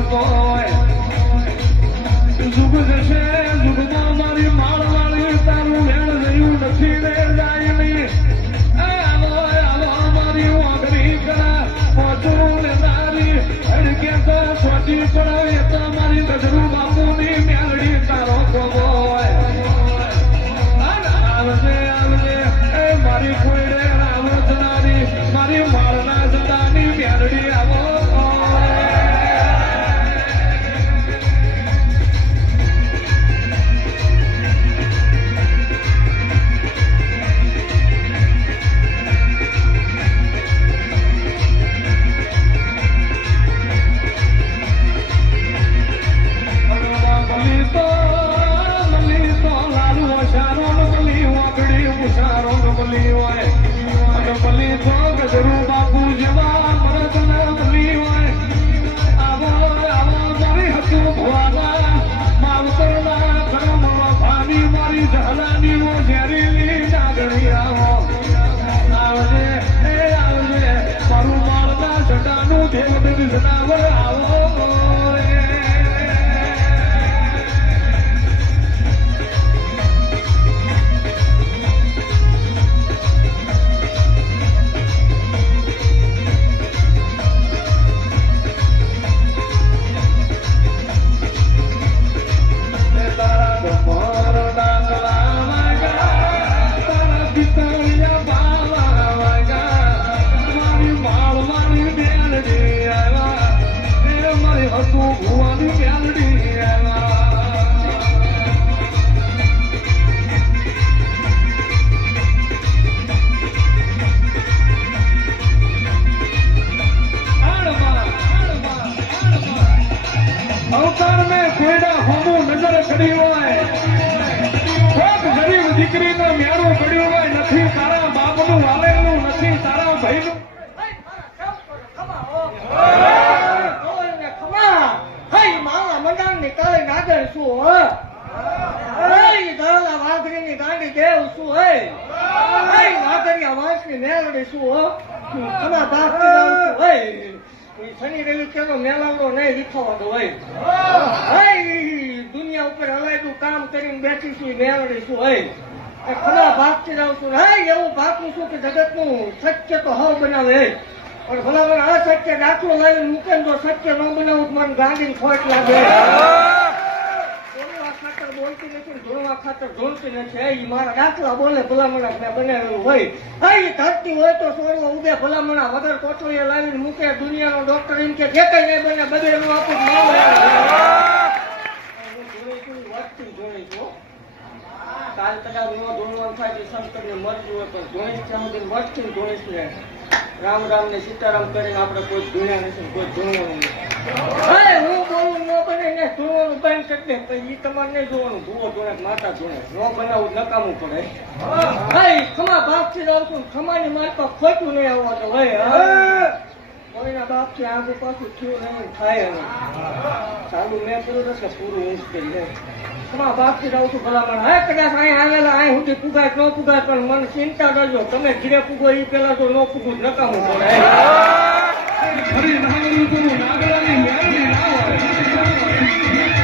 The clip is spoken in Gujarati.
કરતો હોય જુગ જશે જુગમાં મારી માળવાળી તારું વેણ રહ્યું નથી રે જાય નહીં મારી વાગરી કરા પહોંચું ને તારી અડકે તો સ્વજી પડાવે તો મારી ગજરું બાપુની મેળડી તારો ખોબો હોય આવજે આવજે એ મારી કોઈડે આવજનારી મારી માળના જડાની મેળડી આવો દીકરીનો મેળું પડ્યું હોય નથી તારા બાપનું વાલેલું નથી તારા ભાઈનું શનિ રવિ કેનો મેલાવડો નહીં વિખાવતો હોય દુનિયા ઉપર હલાયતું કામ કરીને બેઠી છું મેળવી છું હોય ખરા ભાગતી રહું છું એવું ભાગું છું કે જગત નું સત્ય તો હવ બનાવે પણ ભલા મને અસત્ય દાખલો લાવીને મૂકે તો સત્ય ન બનાવું મને ગાંધી ખોટ લાગે ખાતર બોલતી નથી ધોળવા ખાતર ધોળતી નથી મારા દાખલા બોલે ભલામણા મેં બનાવેલું હોય ધરતી હોય તો છોડવો ઉદે ભલામણા વગર કોટલીએ લાવીને મૂકે દુનિયાનો ડોક્ટર એમ કે જે કઈ નહીં બને બધેલું આપું કાલ કદાચ નો ધોળવાનું થાય તો શંકર ને મરજુ હોય પણ ધોઈશ ત્યાં સુધી મરથી ધોઈશ ને રામ રામ ને સીતારામ કરીને આપણે કોઈ ધૂણ્યા નથી કોઈ ધૂણવાનું નથી હું બોલું ન બને ને ધોવાનું બંધ કરી દે પછી તમારે નહીં જોવાનું ધુઓ ધોણે માતા ધોણે ન બનાવવું નકામું પડે ખમા બાપ થી જાઉં છું ખમાની માતા ખોટું નહીં આવવા તો કોઈના બાપ થી આગળ પાછું થયું નહીં થાય હવે ચાલુ મેં કર્યું એટલે પૂરું મુશ્કેલ છે ખમા બાપ થી જાઉં છું ભલામણ કદાચ અહીં આવેલા અહીં સુધી પુગાય ન પુગાય પણ મને ચિંતા કરજો તમે ઘીરે પુગો એ પેલા તો ન પુગું નકામું પડે ખરી નાગરી નાગરાની મેળવી ના હોય